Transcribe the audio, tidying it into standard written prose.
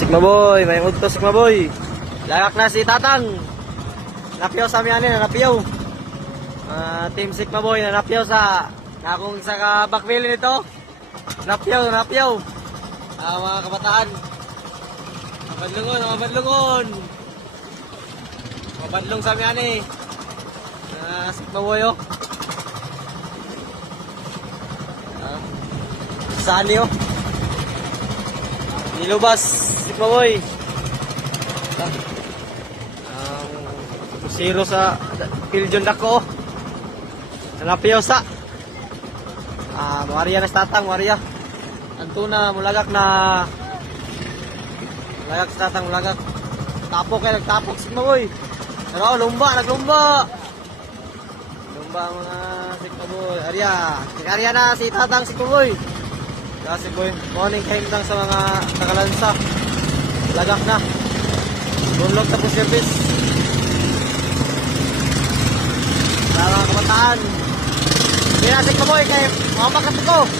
Sigma boy, may udto Sigma boy. Lagak na si Tatang. Napiyaw sa amin na napiyaw. Team Sigma boy na napiyaw sa nakung sa bakbili nito. Napiyaw. Mga kabataan. Mabadlungon. Mabadlong sa amin ani. Sigma boy oh. Saan niyo? Nilubas, Sigma boy. Zero sa Piljon dako. Napiyaw sa. Maria na Tatang, Maria. Antuna, mulagak na. Mulagak sa Tatang, mulagak. Nagtapok Sigma boy. Pero naglumba. Lumba ang mga Sigma boy. Arya na si Tatang Sigma boy. Kasi boy, morning kahimtang sa mga nakalansa. Lagak na. Bunlog tapos service. Sa mga kabataan. Hindi na Sigma boy kay mga makatuko.